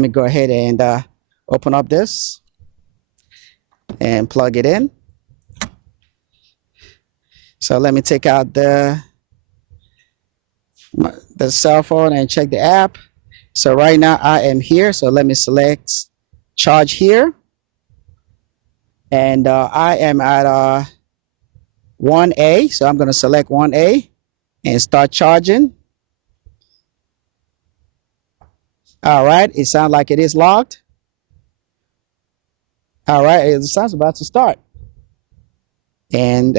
Let me go ahead and open up this and plug it in. So let me take out the cell phone and check the app. So right now I am here. So let me select charge here. And I am at 1A. So I'm going to select 1A and start charging. All right. It sounds like it is locked. All right. It sounds about to start. And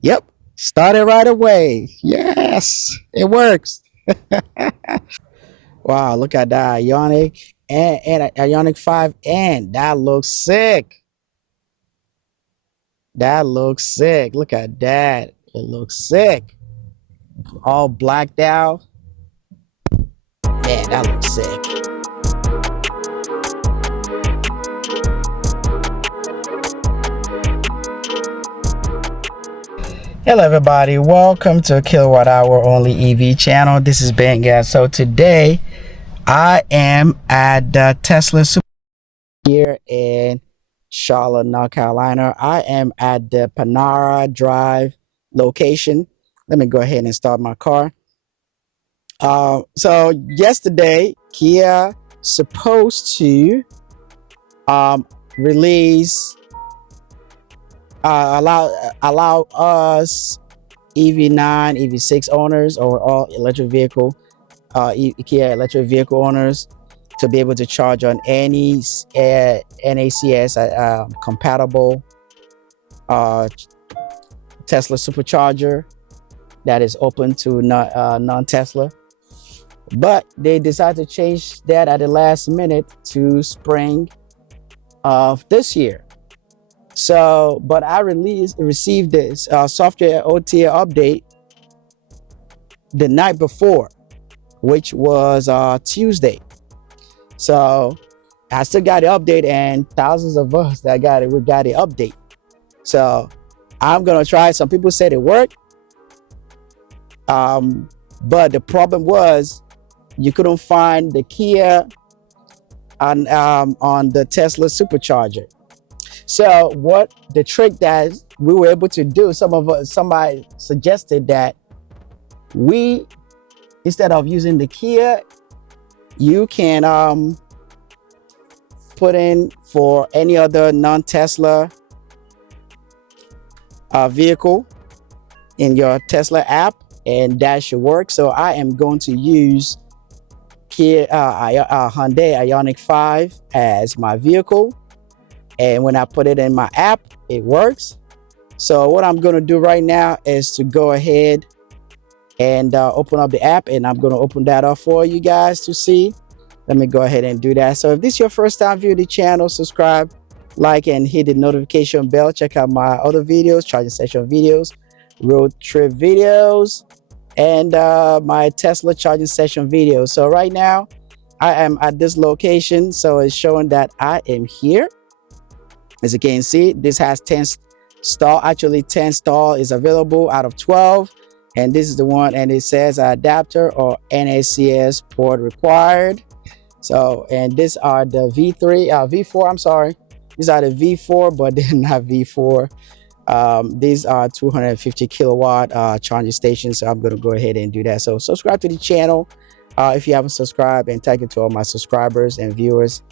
yep, started right away. Yes, it works. Wow, look at that Ionic and Ionic 5, and that looks sick. That looks sick. Look at that. It looks sick. All blacked out. Man, that looks sick. Hello everybody, welcome to KwhOnlyEv channel. This is Ben Gas. So today I am at the Tesla Supercharger here in Charlotte, North Carolina. I am at the Panara Drive location. Let me go ahead and start my car. So yesterday, Kia supposed to release allow us EV9, EV6 owners or all electric vehicle Kia electric vehicle owners to be able to charge on any NACS compatible Tesla Supercharger that is open to non-Tesla. But they decided to change that at the last minute to spring of this year. So, but I received this software OTA update the night before, which was Tuesday. So I still got the update, and thousands of us that got it, we got the update. So I'm gonna try. Some people said it worked, but the problem was you couldn't find the Kia on the Tesla Supercharger. So what the trick that we were able to do, somebody suggested that we, instead of using the Kia, you can put in for any other non-Tesla vehicle in your Tesla app, and that should work. So I am going to use Kia Hyundai Ioniq 5 as my vehicle. And when I put it in my app, it works. So what I'm going to do right now is to go ahead and open up the app, and I'm going to open that up for you guys to see. Let me go ahead and do that. So if this is your first time viewing the channel, subscribe, like, and hit the notification bell. Check out my other videos, charging session videos, road trip videos, and my Tesla charging session videos. So right now I am at this location. So it's showing that I am here. As you can see, this has 10 stall. Actually, 10 stall is available out of 12. And this is the one, and it says adapter or NACS port required. So, and these are the V4, I'm sorry. These are the V4, but they're not V4. These are 250 kilowatt charging stations. So I'm going to go ahead and do that. So subscribe to the channel if you haven't subscribed, and thank you to all my subscribers and viewers.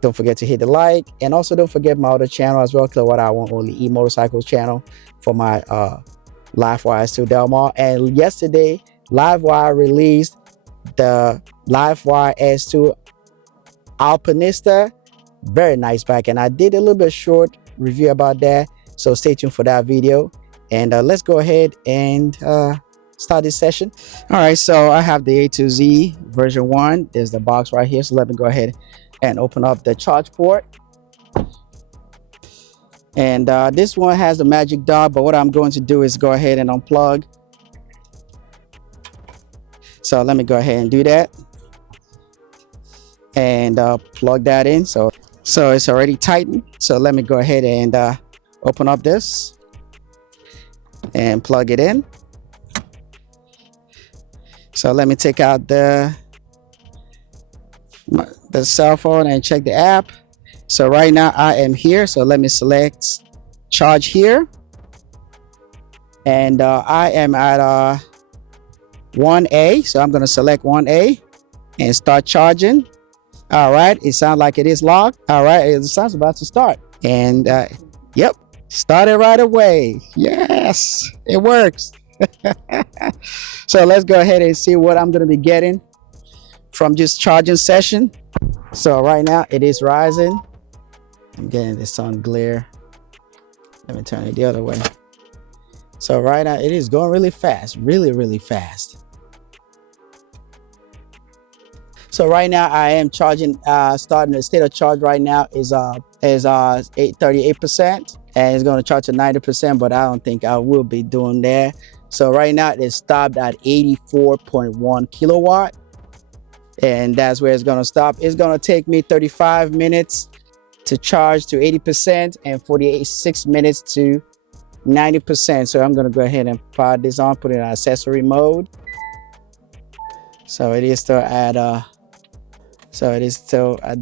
Don't forget to hit the like, and also don't forget my other channel as well, KwhOnlyEv motorcycles channel, for my LiveWire S2 Del Mar. And yesterday, LiveWire released the LiveWire S2 Alpinista. Very nice bike, and I did a little bit short review about that. So stay tuned for that video, and let's go ahead and start this session. All right, so I have the A2Z version 1. There's the box right here. So let me go ahead and open up the charge port. And this one has the magic dot, but what I'm going to do is go ahead and unplug. So let me go ahead and do that and plug that in. So it's already tightened. So let me go ahead and open up this and plug it in. So let me take out the the cell phone and check the app. So right now I am here. So let me select charge here. And I am at 1A. So I'm going to select 1A and start charging. All right. It sounds like it is locked. All right. It sounds about to start. And yep, started right away. Yes, it works. So let's go ahead and see what I'm going to be getting from this charging session. So right now it is rising. I'm getting the sun glare. Let me turn it the other way. So right now it is going really fast, really fast. So right now I am charging, starting the state of charge right now is 38%, and it's going to charge to 90%, but I don't think I will be doing that. So right now it stopped at 84.1 kilowatt, and that's where it's going to stop. It's going to take me 35 minutes to charge to 80% and 46 minutes to 90%. So I'm going to go ahead and power this on, put it in accessory mode. So it is still at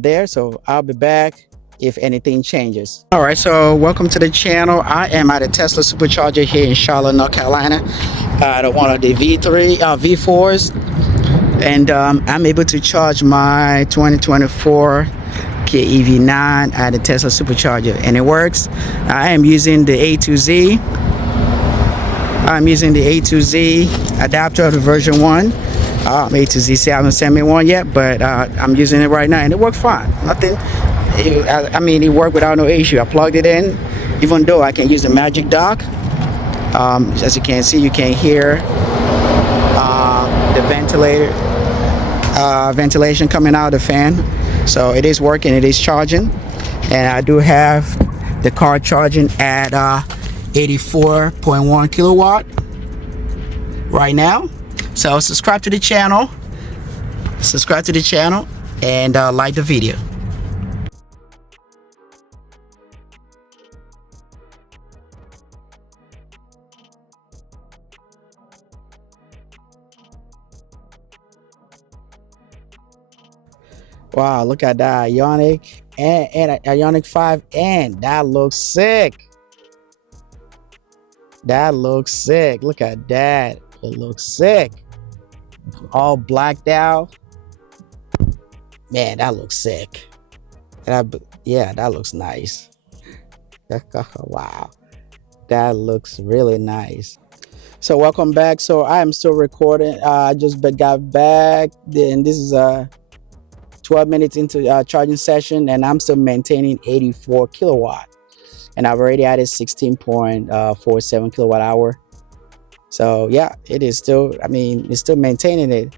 there. So I'll be back if anything changes. All right, so welcome to the channel. I am at a Tesla Supercharger here in Charlotte, North Carolina, at one of the V4s, and I'm able to charge my 2024 KIA EV9 at the Tesla Supercharger, and it works. I am using the A2Z. I'm using the A2Z adapter of the version 1. A2Z haven't sent me one yet, but I'm using it right now, and it worked fine. Nothing. I mean, it worked without no issue. I plugged it in, even though I can use the magic dock. As you can see, you can hear the ventilation coming out of the fan. So it is working, it is charging, and I do have the car charging at 84.1 kilowatt right now. So subscribe to the channel, and like the video. Wow, look at that Ioniq and Ioniq 5, and that looks sick. That looks sick. Look at that. It looks sick. All blacked out. Man, that looks sick. And yeah, that looks nice. Wow, that looks really nice. So welcome back. So I am still recording. I just got back, and this is 12 minutes into charging session, and I'm still maintaining 84 kilowatt, and I've already added 16.47 kilowatt hour. So yeah, it is still, I mean, it's still maintaining it.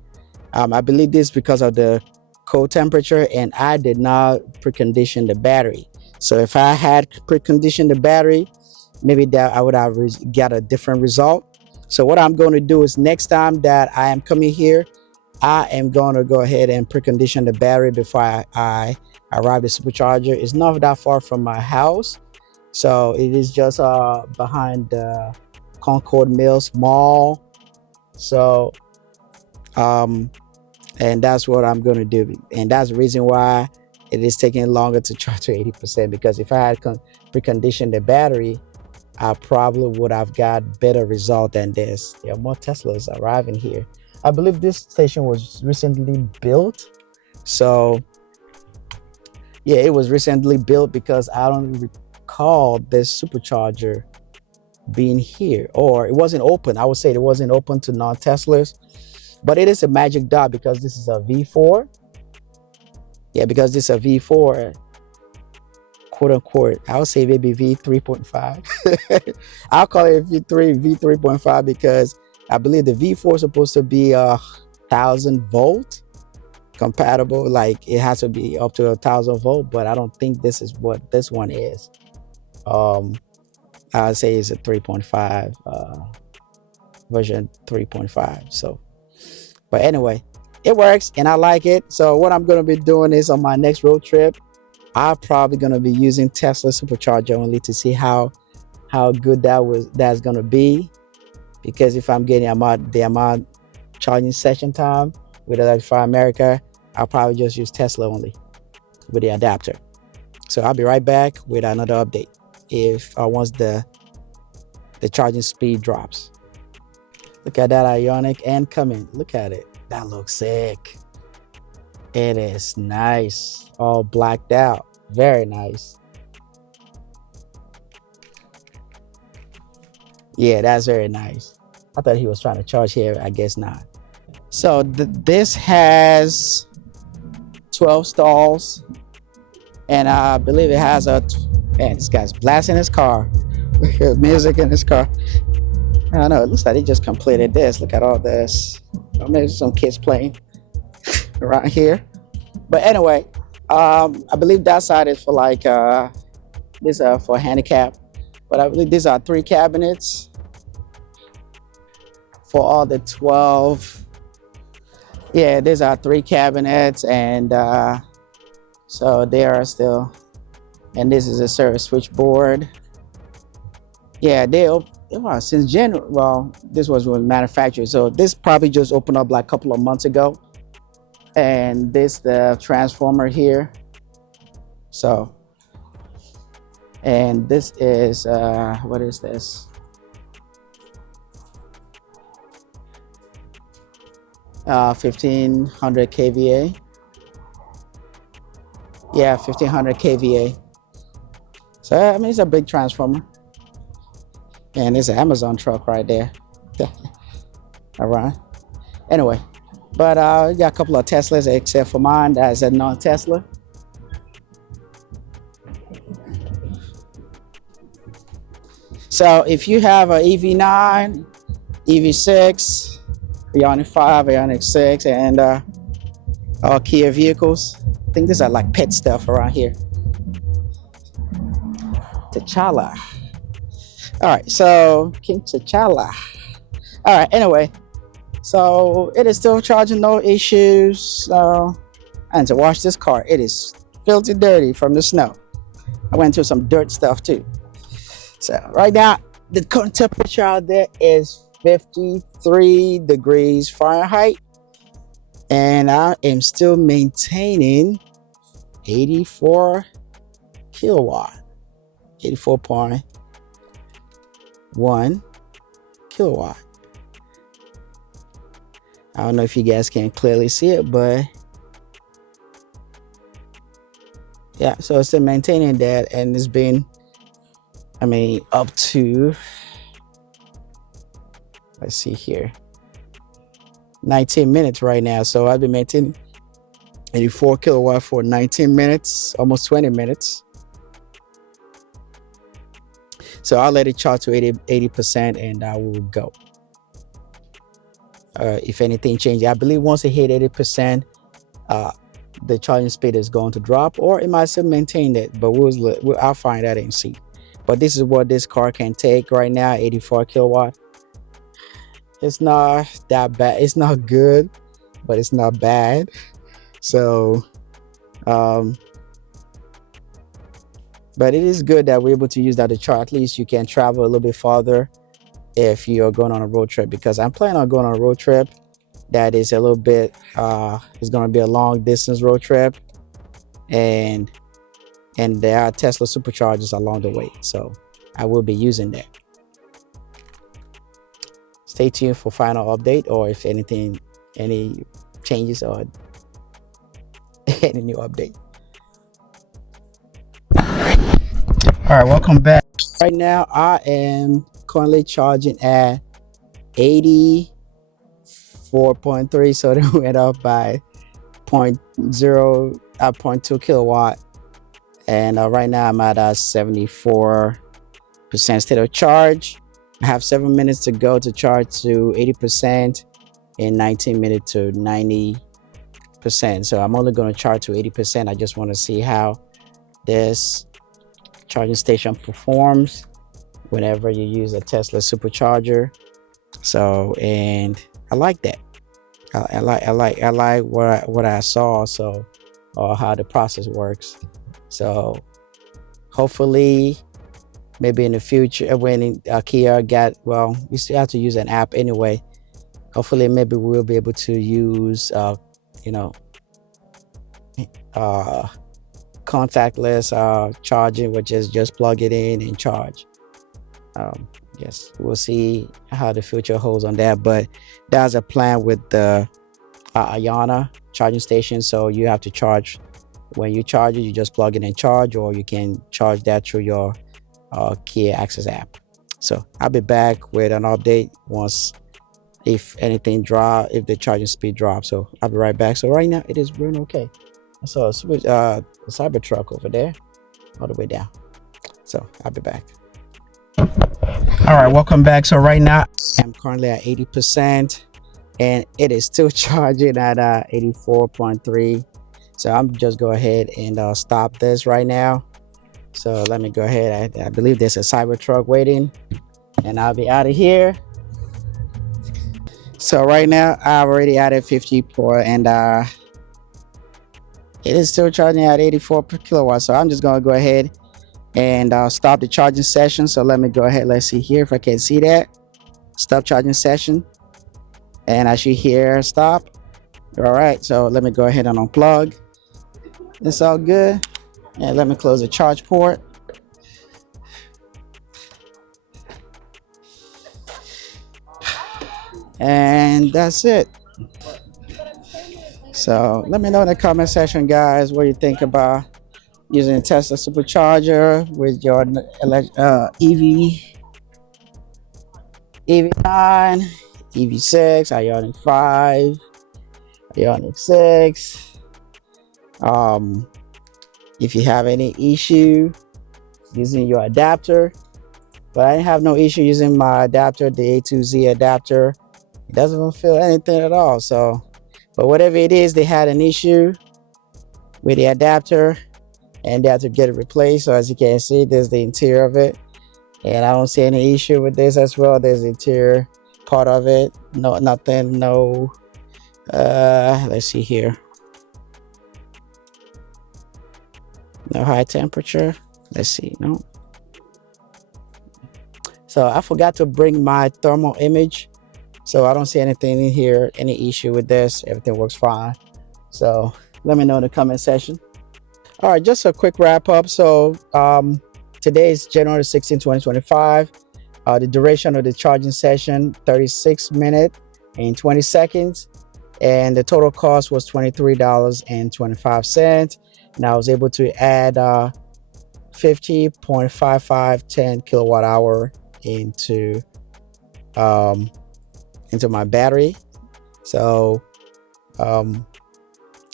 I believe this because of the cold temperature, and I did not precondition the battery. So if I had preconditioned the battery, maybe that I would have got a different result. So what I'm going to do is, next time that I am coming here, I am going to go ahead and precondition the battery before I arrive at the supercharger. It's not that far from my house, so it is just behind the Concord Mills Mall. So and that's what I'm going to do, and that's the reason why it is taking longer to charge to 80%, because if I had preconditioned the battery, I probably would have got better result than this. There are more Teslas arriving here. I believe this station was recently built. So yeah, it was recently built, because I don't recall this supercharger being here, or it wasn't open. I would say it wasn't open to non-Teslas, but it is a magic dot because this is a V4. Yeah, because this is a V4, quote unquote. I would say maybe V3.5. I'll call it V3.5 because I believe the V4 is supposed to be 1,000 volt compatible. Like, it has to be up to 1,000 volt, but I don't think this is what this one is. I would say it's a 3.5 version 3.5. So, but anyway, it works and I like it. So what I'm going to be doing is, on my next road trip, I'm probably going to be using Tesla Supercharger only to see how good that's going to be. Because if I'm getting the amount charging session time with Electrify America, I'll probably just use Tesla only with the adapter. So I'll be right back with another update if once the charging speed drops. Look at that Ioniq incoming. Look at it. That looks sick. It is nice. All blacked out. Very nice. Yeah, that's very nice. I thought he was trying to charge here. I guess not. So this has 12 stalls. And I believe it has a, man, this guy's blasting his car. Music in his car. I don't know, it looks like they just completed this. Look at all this. Oh, maybe some kids playing around here. But anyway, I believe that side is for like, these are for handicap. But I believe these are 3 cabinets for all the 12. Yeah, these are 3 cabinets, and so they are still, and this is a service switchboard. Yeah, well, since January, well, this was when manufactured, so this probably just opened up like a couple of months ago. And this the transformer here. So, and this is what is this? 1500 kVA. Yeah, 1500 kVA. So I mean, it's a big transformer. And there's an Amazon truck right there. All right. Anyway, but we got a couple of Teslas, except for mine that's a non-Tesla. So if you have an EV9, EV6, Ioniq 5, Ioniq 6, and all Kia vehicles, I think these are like pet stuff around here. T'Challa. All right, so King T'Challa. All right, anyway, so it is still charging, no issues. And to wash this car, it is filthy dirty from the snow. I went through some dirt stuff too. So right now, the current temperature out there is 53 degrees Fahrenheit. And I am still maintaining 84 kilowatt, 84.1 kilowatt. I don't know if you guys can clearly see it, but yeah, so it's still maintaining that, and it's been, I mean, up to, let's see here, 19 minutes right now. So I've been maintaining 84 kilowatt for 19 minutes, almost 20 minutes. So I'll let it charge to 80% and I will go. If anything changes, I believe once it hit 80%, the charging speed is going to drop, or it might still maintain it, but I'll find out and see. But this is what this car can take right now, 84 kilowatt. It's not that bad. It's not good, but it's not bad. So, but it is good that we're able to use that to charge. At least you can travel a little bit farther if you're going on a road trip, because I'm planning on going on a road trip that is a little bit, it's going to be a long distance road trip, and there are Tesla Superchargers along the way. So I will be using that. Stay tuned for final update, or if anything, any changes or any new update. All right, welcome back. Right now, I am currently charging at 84.3, so it went up by 0.2 kilowatt, and right now I'm at 74% state of charge. I have 7 minutes to go to charge to 80% and 19 minutes to 90%. So I'm only going to charge to 80%. I just want to see how this charging station performs whenever you use a Tesla Supercharger. So, and I like that. I like what I saw, so, or how the process works. So hopefully, maybe in the future, when Kia well, you still have to use an app anyway. Hopefully, maybe we'll be able to use, you know, contactless charging, which is just plug it in and charge. Yes, we'll see how the future holds on that, but that's a plan with the Iona charging station. So you have to charge when you charge it, you just plug it and charge, or you can charge that through your KIA Access app. So I'll be back with an update once, if anything drop, if the charging speed drops. So I'll be right back. So right now it is running okay. So switch a Cybertruck over there all the way down. So I'll be back. All right, welcome back. So right now I'm currently at 80% and it is still charging at 84.3. So I'm just go ahead and stop this right now. So let me go ahead. I believe there's a Cybertruck waiting and I'll be out of here. So right now I've already added 50 and it is still charging at 84 per kilowatt. So I'm just gonna go ahead and stop the charging session. So let me go ahead. Let's see here if I can see that. Stop charging session. And I should hear stop. All right, so let me go ahead and unplug. It's all good. And let me close the charge port. And that's it. So let me know in the comment section, guys, what you think about using a Tesla Supercharger with your EV9, EV6, Ioniq 5, Ioniq 6. If you have any issue using your adapter, but I have no issue using my adapter, the A2Z adapter. It doesn't even feel anything at all. So, but whatever it is, they had an issue with the adapter and they had to get it replaced. So as you can see, there's the interior of it. And I don't see any issue with this as well. There's the interior part of it. No, nothing, no, let's see here. No high temperature. Let's see, no. So I forgot to bring my thermal image. So I don't see anything in here, any issue with this. Everything works fine. So let me know in the comment section. All right, just a quick wrap up. So today is January 16, 2025. The duration of the charging session, 36 minutes and 20 seconds. And the total cost was $23.25. And I was able to add 50.5510 kilowatt hour into my battery. So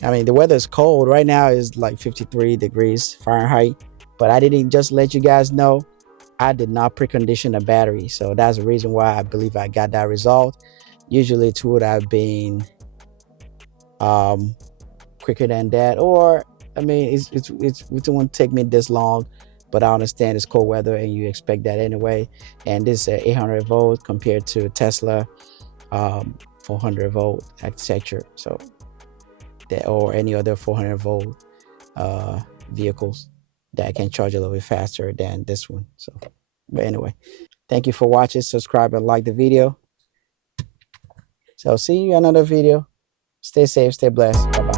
I mean, the weather is cold right now. Is like 53 degrees Fahrenheit, but I didn't just let you guys know I did not precondition the battery. So that's the reason why I believe I got that result. Usually it would have been quicker than that, or I mean, it won't take me this long, but I understand it's cold weather and you expect that anyway. And this is 800 volt compared to Tesla 400 volt architecture. So that, or any other 400 volt vehicles that can charge a little bit faster than this one. So, but anyway, thank you for watching. Subscribe and like the video. So see you in another video. Stay safe, stay blessed. Bye-bye.